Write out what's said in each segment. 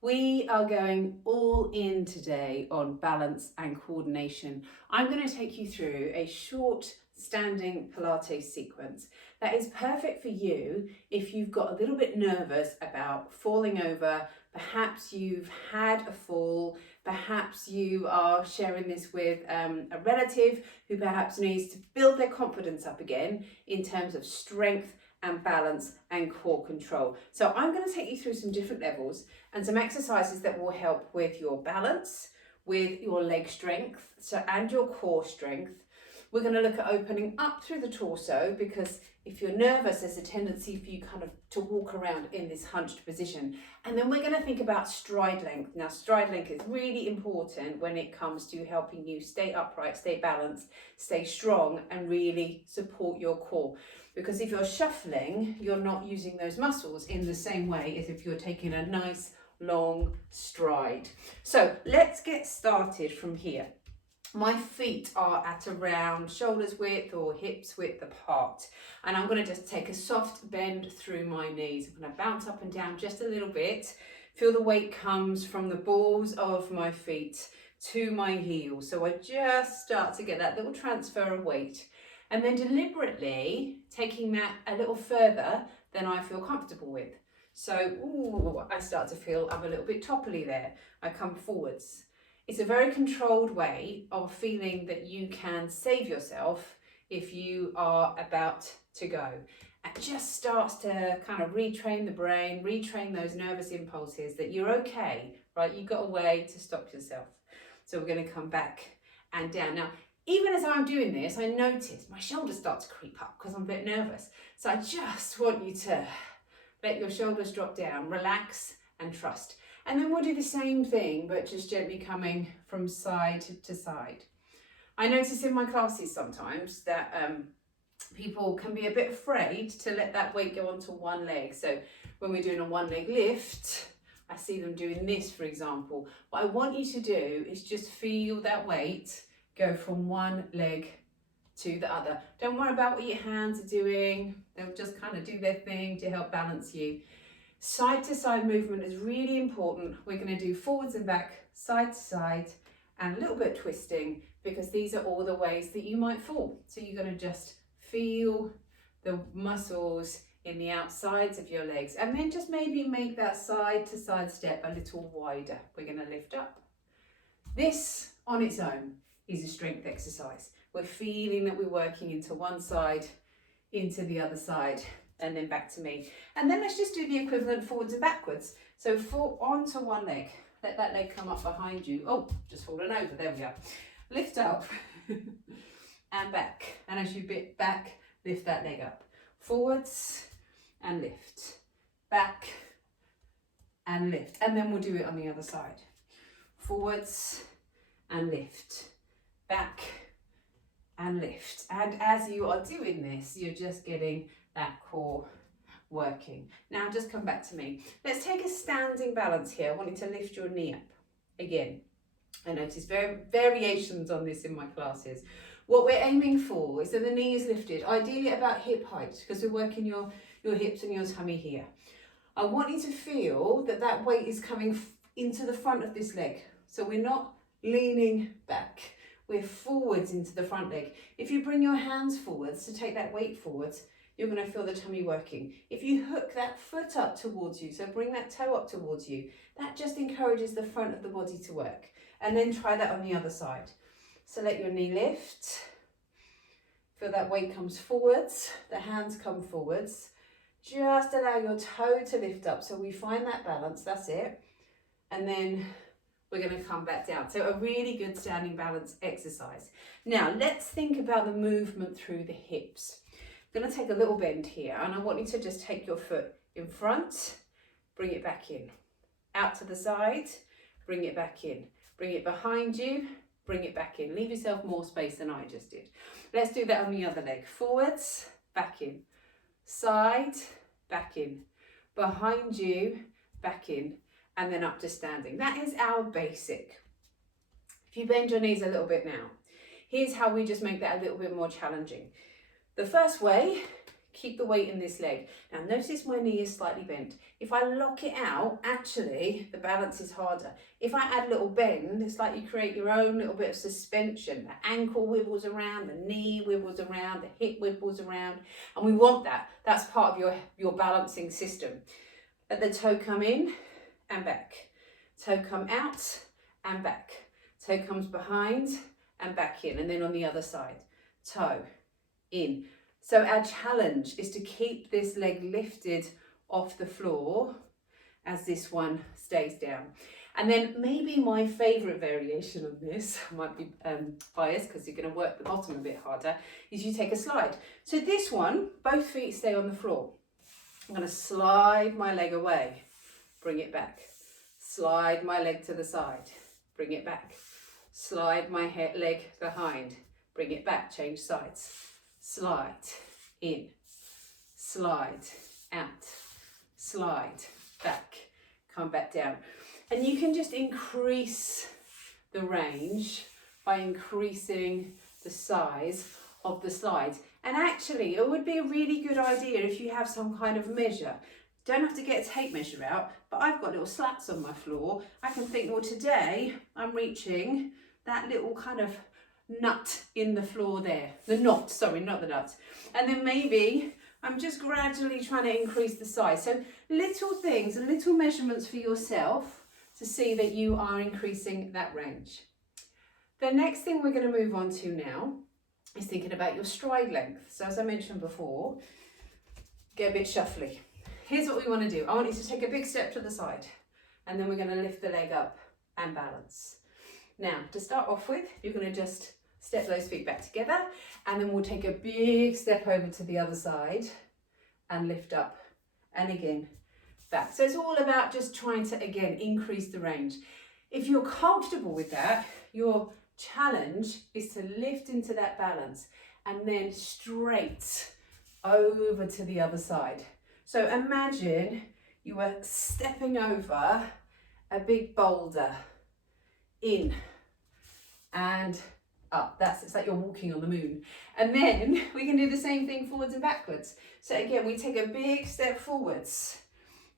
We are going all in today on balance and coordination. I'm going to take you through a short standing Pilates sequence that is perfect for you if you've got a little bit nervous about falling over. Perhaps you've had a fall, perhaps you are sharing this with a relative who perhaps needs to build their confidence up again in terms of strength and balance and core control. So I'm going to take you through some different levels and some exercises that will help with your balance, with your leg strength, and your core strength. We're going to look at opening up through the torso, because if you're nervous, there's a tendency for you kind of to walk around in this hunched position. And then we're going to think about stride length. Now, stride length is really important when it comes to helping you stay upright, stay balanced, stay strong, and really support your core. Because if you're shuffling, you're not using those muscles in the same way as if you're taking a nice long stride. So let's get started from here. My feet are at around shoulders width or hips width apart, and I'm going to just take a soft bend through my knees. I'm going to bounce up and down just a little bit. Feel the weight comes from the balls of my feet to my heels. So I just start to get that little transfer of weight, and then deliberately taking that a little further than I feel comfortable with. So, I start to feel I'm a little bit topply there. I come forwards. It's a very controlled way of feeling that you can save yourself if you are about to go. It just starts to kind of retrain the brain, retrain those nervous impulses that you're okay, right? You've got a way to stop yourself. So we're going to come back and down. Now, even as I'm doing this, I notice my shoulders start to creep up because I'm a bit nervous. So I just want you to let your shoulders drop down, relax and trust. And then we'll do the same thing, but just gently coming from side to side. I notice in my classes sometimes that people can be a bit afraid to let that weight go onto one leg. So when we're doing a one leg lift, I see them doing this, for example. What I want you to do is just feel that weight go from one leg to the other. Don't worry about what your hands are doing. They'll just kind of do their thing to help balance you. Side to side movement is really important. We're going to do forwards and back, side to side, and a little bit twisting, because these are all the ways that you might fall. So you're going to just feel the muscles in the outsides of your legs, and then just maybe make that side to side step a little wider. We're going to lift up. This on its own is a strength exercise. We're feeling that we're working into one side, into the other side, and then back to me. And then let's just do the equivalent forwards and backwards. So onto one leg. Let that leg come up behind you. Oh, just fallen over. There we are. Lift up and back. And as you bit back, lift that leg up. Forwards and lift. Back and lift. And then we'll do it on the other side. Forwards and lift. Back and lift. And as you are doing this, you're just getting that core working. Now just come back to me. Let's take a standing balance here. I want you to lift your knee up again. I notice variations on this in my classes. What we're aiming for is that the knee is lifted, ideally about hip height, because we're working your hips and your tummy here. I want you to feel that that weight is coming into the front of this leg. So we're not leaning back. We're forwards into the front leg. If you bring your hands forwards to take that weight forwards, you're going to feel the tummy working. If you hook that foot up towards you, so bring that toe up towards you, that just encourages the front of the body to work. And then try that on the other side. So let your knee lift. Feel that weight comes forwards, the hands come forwards. Just allow your toe to lift up so we find that balance, that's it. And then we're going to come back down. So a really good standing balance exercise. Now let's think about the movement through the hips. I'm going to take a little bend here, and I want you to just take your foot in front, bring it back in. Out to the side, bring it back in. Bring it behind you, bring it back in. Leave yourself more space than I just did. Let's do that on the other leg. Forwards, back in. Side, back in. Behind you, back in. And then up to standing. That is our basic. If you bend your knees a little bit now, here's how we just make that a little bit more challenging. The first way Keep the weight in this leg. Now notice my knee is slightly bent. If I lock it out, actually the balance is harder. If I add a little bend, it's like you create your own little bit of suspension. The ankle wibbles around, the knee wibbles around, the hip wibbles around, and we want that. That's part of your balancing system. Let the toe come in and back. Toe come out and back. Toe comes behind and back in, and then on the other side. Toe in. So our challenge is to keep this leg lifted off the floor as this one stays down. And then maybe my favourite variation of this, might be biased because you're going to work the bottom a bit harder, is you take a slide. So this one, both feet stay on the floor. I'm going to slide my leg away, bring it back. Slide my leg to the side, bring it back. Slide my leg behind, bring it back, change sides. Slide in, slide out, slide back, come back down. And you can just increase the range by increasing the size of the slides. And actually, it would be a really good idea if you have some kind of measure. Don't have to get a tape measure out, but I've got little slats on my floor. I can think, well, today I'm reaching that little kind of nut in the floor there. The knot, sorry, not the nut. And then maybe I'm just gradually trying to increase the size. So little things and little measurements for yourself to see that you are increasing that range. The next thing we're going to move on to now is thinking about your stride length. So as I mentioned before, get a bit shuffly. Here's what we want to do. I want you to take a big step to the side, and then we're going to lift the leg up and balance. Now, to start off with, you're going to just step those feet back together, and then we'll take a big step over to the other side and lift up, and again back. So it's all about just trying to, again, increase the range. If you're comfortable with that, your challenge is to lift into that balance and then straight over to the other side. So imagine you were stepping over a big boulder, in and up. It's like you're walking on the moon. And then we can do the same thing forwards and backwards. So again, we take a big step forwards,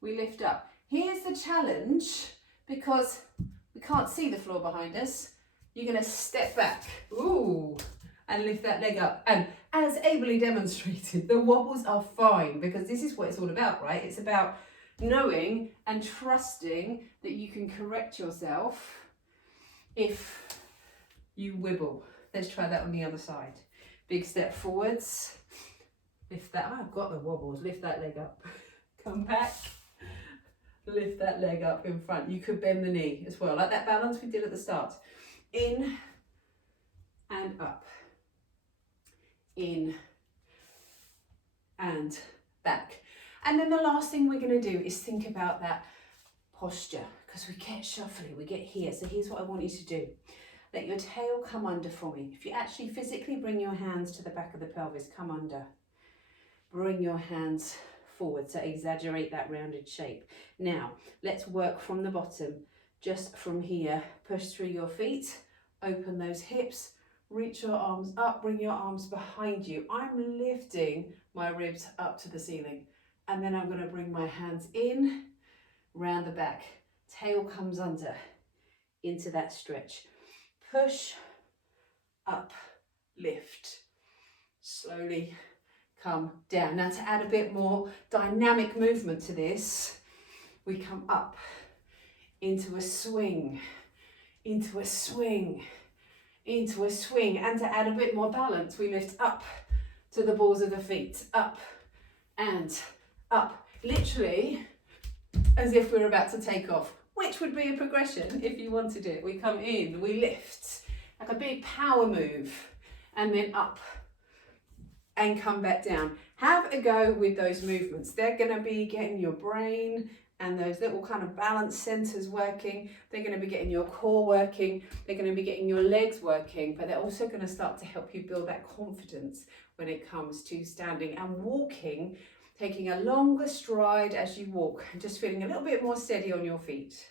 we lift up. Here's the challenge, because we can't see the floor behind us. You're going to step back, ooh, and lift that leg up. And as ably demonstrated, the wobbles are fine, because this is what it's all about, right? It's about knowing and trusting that you can correct yourself if you wibble. Let's try that on the other side. Big step forwards, lift that, I've got the wobbles, lift that leg up, come back, lift that leg up in front. You could bend the knee as well, like that balance we did at the start. In and up, in and back. And then the last thing we're going to do is think about that posture, because we get shuffly, we get here. So here's what I want you to do. Let your tail come under for me. If you actually physically bring your hands to the back of the pelvis, come under. Bring your hands forward, so exaggerate that rounded shape. Now, let's work from the bottom, just from here. Push through your feet, open those hips, reach your arms up, bring your arms behind you. I'm lifting my ribs up to the ceiling. And then I'm going to bring my hands in, round the back. Tail comes under, into that stretch. Push, up, lift. Slowly come down. Now to add a bit more dynamic movement to this, we come up into a swing, into a swing, into a swing. And to add a bit more balance, we lift up to the balls of the feet, up and up, literally as if we're about to take off, which would be a progression if you wanted it. We come in, we lift, like a big power move, and then up and come back down. Have a go with those movements. They're going to be getting your brain and those little kind of balance centers working. They're going to be getting your core working. They're going to be getting your legs working, but they're also going to start to help you build that confidence when it comes to standing and walking, taking a longer stride as you walk, and just feeling a little bit more steady on your feet.